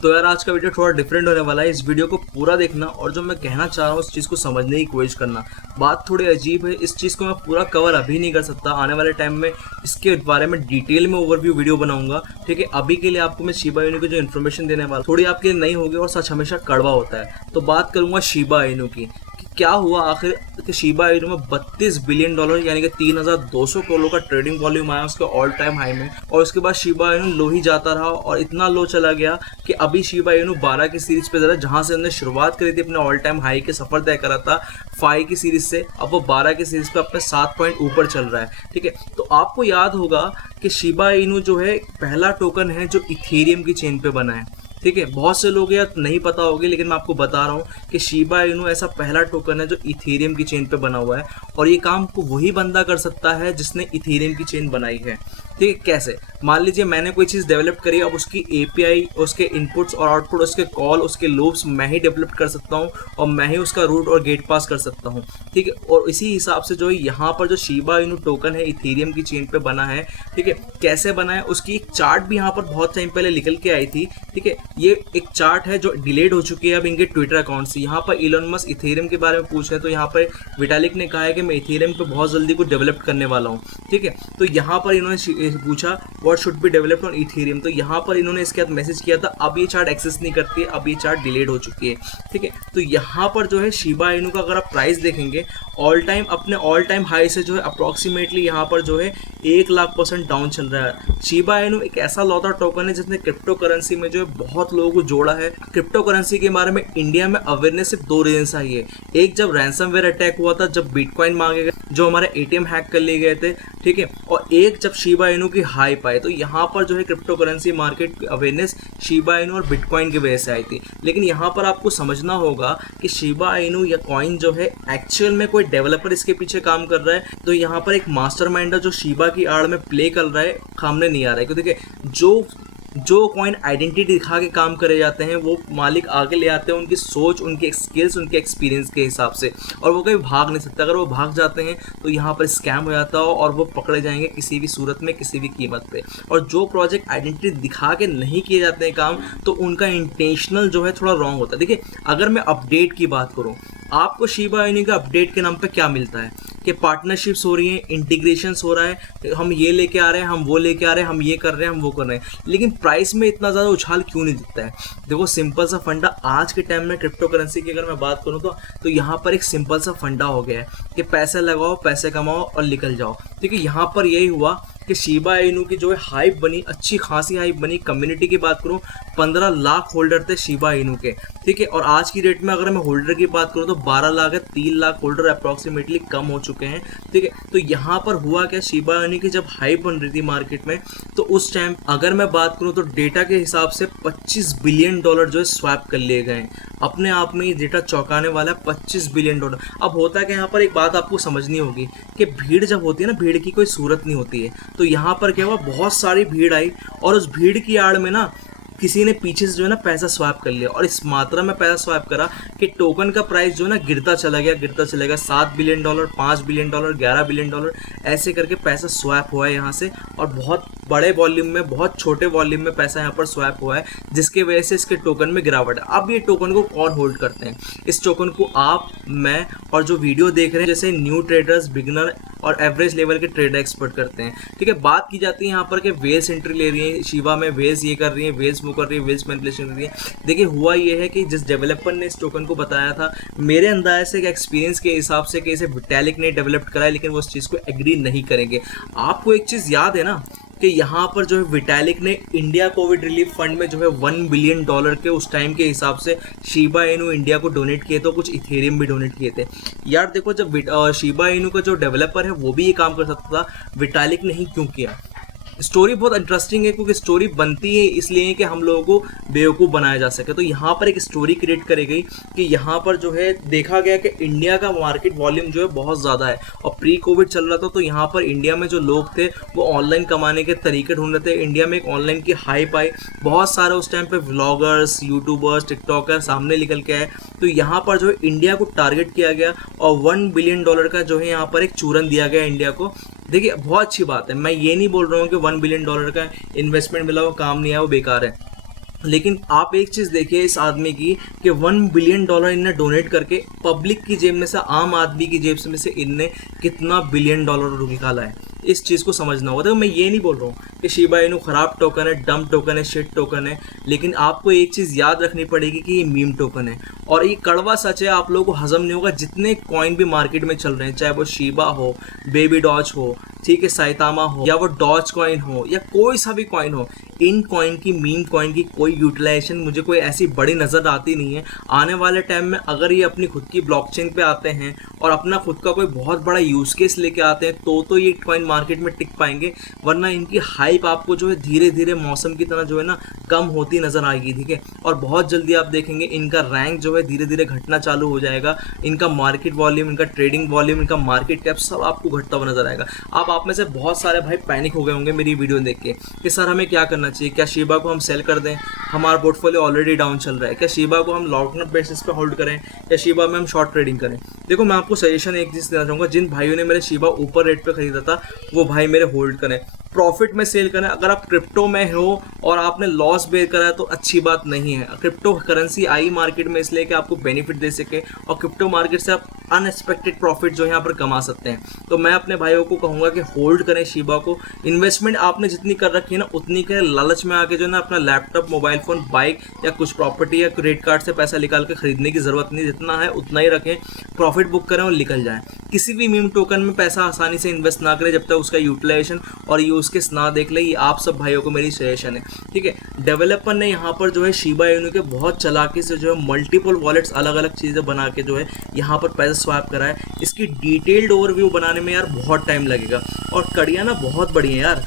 तो यार आज का वीडियो थोड़ा डिफरेंट होने वाला है। इस वीडियो को पूरा देखना और जो मैं कहना चाह रहा हूँ उस चीज़ को समझने की कोशिश करना। बात थोड़ी अजीब है, इस चीज़ को मैं पूरा कवर अभी नहीं कर सकता। आने वाले टाइम में इसके बारे में डिटेल में ओवरव्यू वीडियो बनाऊंगा। ठीक है, अभी के लिए आपको मैं शिबा इनू की जो इन्फॉर्मेशन देने वाला थोड़ी आपके लिए नई होगी और सच हमेशा कड़वा होता है। तो बात करूंगा शिबा इनू की कि क्या हुआ आखिर कि शिबा इनू में $32 बिलियन यानी कि 3,200 करोड़ का ट्रेडिंग वॉल्यूम आया उसके ऑल टाइम हाई में, और उसके बाद शिबा इनू लो ही जाता रहा और इतना लो चला गया कि अभी शिबा इनू 12 की सीरीज पे जरा जहां से हमने शुरुआत करी थी अपने ऑल टाइम हाई के सफर तय करा था 5 की सीरीज से, अब वो 12 की सीरीज पे अपने 7 पॉइंट ऊपर चल रहा है। ठीक है, तो आपको याद होगा कि शिबा इनू जो है पहला टोकन है जो इथेरियम की चेन पे बना है। ठीक है, बहुत से लोग यार नहीं पता होगी लेकिन मैं आपको बता रहा हूँ कि शिबा इनू ऐसा पहला टोकन है जो इथेरियम की चेन पे बना हुआ है, और ये काम को वही बंदा कर सकता है जिसने इथेरियम की चेन बनाई है। ठीक है, कैसे? मान लीजिए मैंने कोई चीज़ डेवलप करी, अब उसकी एपीआई, उसके इनपुट्स और आउटपुट, उसके कॉल, उसके लूप्स मैं ही डेवलप कर सकता हूँ और मैं ही उसका रूट और गेट पास कर सकता हूँ। ठीक है, और इसी हिसाब से जो है यहाँ पर जो शिबा इनू टोकन है इथेरियम की चेन पे बना है। ठीक है, कैसे बना है उसकी एक चार्ट भी यहाँ पर बहुत टाइम पहले निकल के आई थी। ठीक है, ये एक चार्ट है जो डिलीट हो चुकी है अब इनके ट्विटर अकाउंट से। यहाँ पर इलोन मस्क इथेरियम के बारे में पूछ रहे हैं, तो यहाँ पर विटालिक ने कहा है कि मैं इथेरियम पे बहुत जल्दी कुछ डेवलप करने वाला हूँ। ठीक है, तो यहाँ पर इन्होंने पूछा what should be developed on Ethereum, तो यहाँ पर इन्होंने इसके बाद मैसेज किया था अब ये चार्ट एक्सेस नहीं करती है, अब ये चार्ट डिलीट हो चुकी है। ठीक है, तो यहाँ पर जो है शिबा इनू का अगर आप प्राइस देखेंगे ऑल टाइम अपने ऑल टाइम हाई से जो है अप्रॉक्सीमेटली यहाँ पर जो है 1,00,000% डाउन चल रहा है। शिबा इनू एक ऐसा लौता टोकन है जिसने क्रिप्टो करेंसी में जो है बहुत लोगों को जोड़ा है। क्रिप्टो करेंसी के बारे में इंडिया में अवेयरनेस सिर्फ 2 रीजन से आई है। एक जब रैंसमवेयर अटैक हुआ था, जब बिटकॉइन मांगे गए, जो हमारे एटीएम हैक कर लिए गए थे। ठीक है, और एक जब शिबा इनू की हाई पाए, तो यहाँ पर जो है crypto currency market awareness Shiba Inu और बिटकॉइन की वजह से आई थी। लेकिन यहाँ पर आपको समझना होगा कि शिबा इनू या कॉइन जो है एक्चुअल में कोई डेवलपर इसके पीछे काम कर रहा है, तो यहाँ पर एक मास्टरमाइंड है जो शिबा की आड़ में प्ले कर रहा है, सामने नहीं आ रहा है। क्योंकि जो कॉइन आइडेंटिटी दिखा के काम करे जाते हैं वो मालिक आगे ले आते हैं उनकी सोच, उनके स्किल्स, उनके एक्सपीरियंस के हिसाब से, और वो कहीं भाग नहीं सकते। अगर वो भाग जाते हैं तो यहाँ पर स्कैम हो जाता है और वो पकड़े जाएंगे किसी भी सूरत में, किसी भी कीमत पे। और जो प्रोजेक्ट आइडेंटिटी दिखा के नहीं किए जाते हैं काम, तो उनका इंटेंशनल जो है थोड़ा रॉन्ग होता है। देखिए, अगर मैं अपडेट की बात करूँ, आपको शिबा इनू का अपडेट के नाम पे क्या मिलता है कि पार्टनरशिप्स हो रही हैं, इंटीग्रेशंस हो रहा है, हम ये लेके आ रहे हैं, हम वो लेके आ रहे हैं, हम ये कर रहे हैं, हम वो कर रहे हैं, लेकिन प्राइस में इतना ज़्यादा उछाल क्यों नहीं दिखता है? देखो, सिंपल सा फंडा आज के टाइम में क्रिप्टो करेंसी की अगर मैं बात करूँ तो यहाँ पर एक सिंपल सा फंडा हो गया है कि पैसे लगाओ, पैसे कमाओ और निकल जाओ। ठीक है, यहाँ पर यही हुआ कि शिबा इनू की जो है हाइप बनी, अच्छी खासी हाइप बनी। कम्युनिटी की बात करूँ 15 लाख होल्डर थे शिबा इनू के। ठीक है, और आज की डेट में अगर मैं होल्डर की बात करूँ तो 12 लाख है, 3 लाख होल्डर अप्रॉक्सीमेटली कम हो चुके हैं। ठीक है, तो यहाँ पर हुआ क्या, शिबा इनू की जब हाइप बन रही थी मार्केट में, तो उस टाइम अगर मैं बात करूँ तो डेटा के हिसाब से $25 बिलियन जो है स्वैप कर लिए गए। अपने आप में ये डेटा चौंकाने वाला है, $25 बिलियन। अब होता है कि यहाँ पर एक बात आपको समझनी होगी कि भीड़ जब होती है ना, भीड़ की कोई सूरत नहीं होती है। तो यहाँ पर क्या हुआ, बहुत सारी भीड़ आई और उस भीड़ की आड़ में ना किसी ने पीछे से जो है ना पैसा स्वैप कर लिया, और इस मात्रा में पैसा स्वैप करा कि टोकन का प्राइस जो है ना गिरता चला गया। $7 बिलियन, $5 बिलियन, $11 बिलियन, ऐसे करके पैसा स्वैप हुआ है यहाँ से, और बहुत बड़े वॉल्यूम में, बहुत छोटे वॉल्यूम में पैसा यहाँ पर स्वैप हुआ है, जिसके वजह से इसके टोकन में गिरावट है। अब ये टोकन को कौन होल्ड करते हैं? इस टोकन को आप, मैं और जो वीडियो देख रहे हैं, जैसे न्यू ट्रेडर्स, बिगिनर और एवरेज लेवल के ट्रेडर एक्सपर्ट करते हैं। ठीक है, बात की जाती है यहाँ पर कि वेल्स एंट्री ले रही है शिबा में, वेल्स ये कर रही है, वेल्स वो कर रही है, वेल्स मैनिपुलेशन कर रही है। देखिए, हुआ ये है कि जिस डेवलपर ने इस टोकन को बताया था, मेरे अंदाजे से एक्सपीरियंस के हिसाब से कि इसे विटालिक ने डेवलप करा है, लेकिन वो इस चीज़ को एग्री नहीं करेंगे। आपको एक चीज़ याद है ना कि यहाँ पर जो है विटालिक ने इंडिया कोविड रिलीफ फंड में जो है $1 बिलियन के उस टाइम के हिसाब से शिबा इनू इंडिया को डोनेट किए, तो कुछ इथेरियम भी डोनेट किए थे। यार देखो, जब शिबा इनू का जो डेवलपर है वो भी ये काम कर सकता था, विटालिक ने ही क्यों किया? स्टोरी बहुत इंटरेस्टिंग है, क्योंकि स्टोरी बनती है इसलिए कि हम लोगों को बेवकूफ़ बनाया जा सके। तो यहाँ पर एक स्टोरी क्रिएट करी गई कि यहाँ पर जो है देखा गया कि इंडिया का मार्केट वॉल्यूम जो है बहुत ज़्यादा है, और प्री कोविड चल रहा था, तो यहाँ पर इंडिया में जो लोग थे वो ऑनलाइन कमाने के तरीके ढूंढ रहे थे। इंडिया में एक ऑनलाइन की हाइप आई, बहुत सारे उस टाइम पे व्लॉगर्स, यूट्यूबर्स, टिकटॉकर सामने निकल के आए। तो यहाँ पर जो है इंडिया को टारगेट किया गया और $1 बिलियन का जो है यहाँ पर एक चूरन दिया गया इंडिया को। देखिए, बहुत अच्छी बात है, मैं ये नहीं बोल रहा हूँ कि $1 बिलियन का इन्वेस्टमेंट मिला वो काम नहीं आया, वो बेकार है। लेकिन आप एक चीज देखिए इस आदमी की कि $1 बिलियन इनने डोनेट करके पब्लिक की जेब में से, आम आदमी की जेब में से इनने कितना $1 बिलियन निकाला है। इस चीज को समझना होगा। देखो मैं ये नहीं बोल रहा हूँ कि शिबा इनू खराब टोकन है, डम टोकन है, शिट टोकन है, लेकिन आपको एक चीज याद रखनी पड़ेगी कि ये मीम टोकन है और ये कड़वा सच है, आप लोगों को हजम नहीं होगा। जितने कॉइन भी मार्केट में चल रहे हैं, चाहे वो शिबा हो, बेबी डॉज हो, ठीक है, साइतामा हो, या वो डॉज कॉइन हो, या कोई सा भी कॉइन हो, इन कॉइन की, मीम कॉइन की कोई यूटिलाइजेशन मुझे कोई ऐसी बड़ी नज़र आती नहीं है। आने वाले टाइम में अगर ये अपनी खुद की ब्लॉकचेन पे आते हैं और अपना खुद का कोई बहुत बड़ा यूज केस लेके आते हैं तो ये कॉइन मार्केट में टिक पाएंगे, वरना इनकी हाइप आपको जो है धीरे धीरे मौसम की तरह जो है ना कम होती नजर आएगी, ठीक है। और बहुत जल्दी आप देखेंगे इनका रैंक जो है धीरे धीरे घटना चालू हो जाएगा, इनका मार्केट वॉल्यूम, इनका ट्रेडिंग वॉल्यूम, इनका मार्केट कैप सब आपको घटता हुआ नजर आएगा। आप में से बहुत सारे भाई पैनिक हो गए होंगे मेरी वीडियो देख के कि सर हमें क्या करना चाहिए, क्या शिबा को हम सेल कर दें, हमारा पोर्टफोलियो ऑलरेडी डाउन चल रहा है, क्या शिबा को हम लॉन्ग टर्म बेसिस पे होल्ड करें, या शिबा में हम शॉर्ट ट्रेडिंग करें। देखो मैं आपको सजेशन एक चीज़ देना चाहूँगा, जिन भाइयों ने मेरे शिबा ऊपर रेट पे खरीदा था वो भाई मेरे होल्ड करें, प्रॉफिट में सेल करें। अगर आप क्रिप्टो में हो और आपने लॉस बेयर करा है तो अच्छी बात नहीं है। क्रिप्टो करेंसी आई मार्केट में इसलिए कि आपको बेनिफिट दे सके, और क्रिप्टो मार्केट से आप अनएक्सपेक्टेड प्रॉफिट जो है यहाँ पर कमा सकते हैं। तो मैं अपने भाइयों को कहूँगा कि होल्ड करें शिबा को। इन्वेस्टमेंट आपने जितनी कर रखी है ना उतनी करें, लालच में आके जो है ना अपना लैपटॉप, मोबाइल फोन, बाइक या कुछ प्रॉपर्टी या क्रेडिट कार्ड से पैसा निकाल के खरीदने की जरूरत नहीं। जितना है उतना ही रखें, प्रॉफिट बुक करें और निकल जाएं। किसी भी मीम टोकन में पैसा आसानी से इन्वेस्ट ना करें जब तक उसका यूटिलाइजेशन और यूज केस ना देख ले। ये आप सब भाइयों को मेरी सजेशन है, ठीक है। डेवलपर ने यहाँ पर जो है शिबा इनू के बहुत चालाकी से जो है मल्टीपल वॉलेट्स, अलग अलग चीज़ें बना के जो है यहाँ पर पैसा स्वैप करा है। इसकी डिटेल्ड ओवरव्यू बनाने में यार बहुत टाइम लगेगा, और कड़ियाँ ना बहुत बड़ी हैं यार,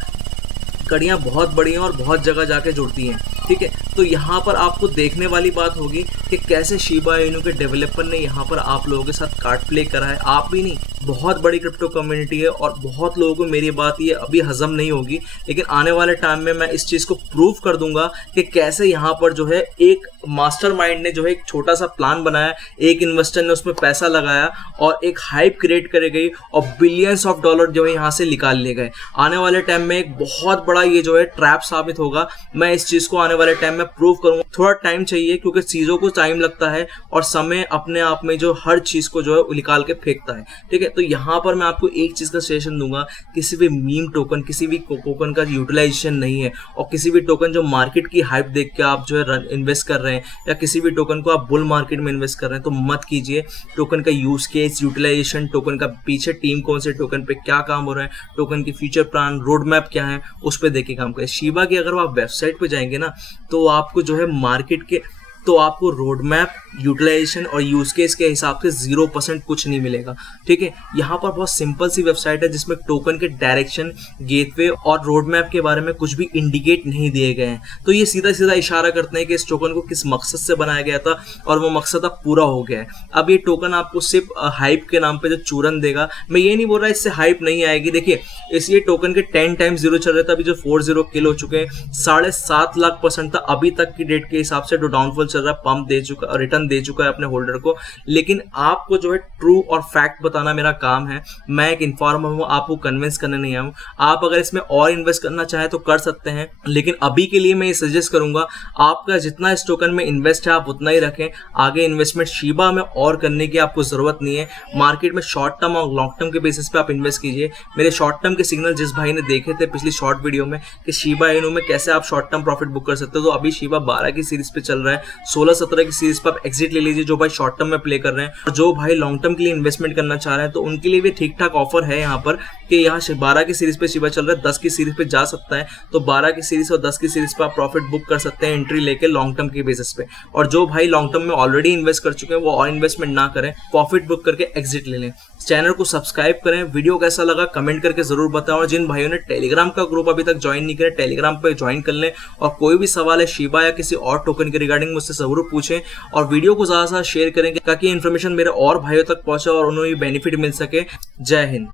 कड़ियाँ बहुत बड़ी हैं और बहुत जगह जाके जुड़ती हैं, ठीक है। तो यहाँ पर आपको देखने वाली बात होगी कि कैसे शिबा इनू के डेवलपर ने यहाँ पर आप लोगों के साथ कार्ड प्ले करा है। आप भी नहीं, बहुत बड़ी क्रिप्टो कम्युनिटी है और बहुत लोगों को मेरी बात ये अभी हजम नहीं होगी, लेकिन आने वाले टाइम में मैं इस चीज़ को प्रूव कर दूंगा कि कैसे यहाँ पर जो है एक मास्टरमाइंड ने जो है एक छोटा सा प्लान बनाया, एक इन्वेस्टर ने उसमें पैसा लगाया और एक हाइप क्रिएट करे गई और बिलियंस ऑफ डॉलर जो है यहाँ से निकाल लिए गए। आने वाले टाइम में एक बहुत बड़ा ये जो है ट्रैप साबित होगा। मैं इस चीज़ को आने वाले टाइम में प्रूव करूंगा। थोड़ा टाइम चाहिए क्योंकि चीज़ों को टाइम लगता है और समय अपने आप में जो हर चीज़ को जो है निकाल के फेंकता है, ठीक है। तो यहाँ पर मैं आपको एक चीज़ का सजेशन दूंगा, किसी भी मीम टोकन, किसी भी टोकन का यूटिलाइजेशन नहीं है, और किसी भी टोकन जो मार्केट की हाइप देख के आप जो है इन्वेस्ट कर रहे हैं, या किसी भी टोकन को आप बुल मार्केट में इन्वेस्ट कर रहे हैं तो मत कीजिए। टोकन का यूज केस, यूटिलाइजेशन, टोकन का पीछे टीम कौन से टोकन पे क्या काम हो रहा है, टोकन की फ्यूचर प्लान, रोड मैप क्या है, उस पर देख के काम करें। शिबा की अगर आप वेबसाइट पे जाएंगे ना तो आपको जो है मार्केट के, तो आपको रोड मैप, यूटिलाइजेशन और यूज केस के हिसाब से 0% कुछ नहीं मिलेगा, ठीक है। यहाँ पर बहुत सिंपल सी वेबसाइट है जिसमें टोकन के डायरेक्शन, गेटवे और रोड मैप के बारे में कुछ भी इंडिकेट नहीं दिए गए हैं। तो ये सीधा सीधा इशारा करते हैं कि इस टोकन को किस मकसद से बनाया गया था और वो मकसद अब पूरा हो गया है। अब ये टोकन आपको सिर्फ हाइप के नाम पे जो चूरन देगा, मैं ये नहीं बोल रहा इससे हाइप नहीं आएगी। देखिए इस ये टोकन के 10 टाइम्स 0 चल रहे थे, अभी जो 40 किल हो चुके हैं, 7.5 लाख % था अभी तक की डेट के हिसाब से। जो डाउनफॉल चल रहा है, पंप दे चुका, रिटर्न दे चुका है अपने होल्डर को। लेकिन आपको जो है ट्रू और फैक्ट बताना मेरा काम है। मैं एक इन्फॉर्मर हूं, आपको कन्विंस करने नहीं आया हूं। आप अगर इसमें और इन्वेस्ट करना चाहें तो कर सकते हैं, लेकिन अभी के लिए मैं ये सजेस्ट करूंगा आपका जितना इस टोकन में इन्वेस्ट है आप उतना ही रखें। आगे इन्वेस्टमेंट शिबा में और करने की आपको जरूरत नहीं है। मार्केट में शॉर्ट टर्म और लॉन्ग टर्म के बेसिस पे आप इन्वेस्ट कीजिए। मेरे शॉर्ट टर्म के सिग्नल जिस भाई ने देखे थे पिछली शॉर्ट वीडियो में कि शिबा इनू में कैसे आप शॉर्ट टर्म प्रॉफिट बुक कर सकते हो, तो अभी शिबा 12 की सीरीज पे चल रहा है, 16-17 की सीरीज पे आप एग्जिट ले लीजिए जो भाई शॉर्ट टर्म में प्ले कर रहे हैं। और जो भाई लॉन्ग टर्म के लिए इन्वेस्टमेंट करना चाह रहे हैं तो उनके लिए भी ठीक ठाक ऑफर है यहाँ पर कि यहाँ 12 की सीरीज पे शिबा चल रहा है, 10 की सीरीज पे जा सकता है, तो 12 की सीरीज और 10 की सीरीज पे आप प्रॉफिट बुक कर सकते हैं एंट्री लेके लॉन्ग टर्म के बेसिस पे। और जो भाई लॉन्ग टर्म में ऑलरेडी इन्वेस्ट कर चुके हैं वो और इन्वेस्टमेंट ना करें, प्रॉफिट बुक करके एग्जिट ले लें। चैनल को सब्सक्राइब करें, वीडियो कैसा लगा कमेंट करके जरूर बताएं, और जिन भाइयों ने टेलीग्राम का ग्रुप अभी तक ज्वाइन नहीं किया टेलीग्राम पे ज्वाइन कर लें। और कोई भी सवाल है शिबा या किसी और टोकन के रिगार्डिंग मुझसे जरूर पूछें, और वीडियो को ज्यादा से शेयर करें ताकि इन्फॉर्मेशन मेरे और भाइयों तक पहुंचे और उन्हें बेनिफिट मिल सके। जय हिंद।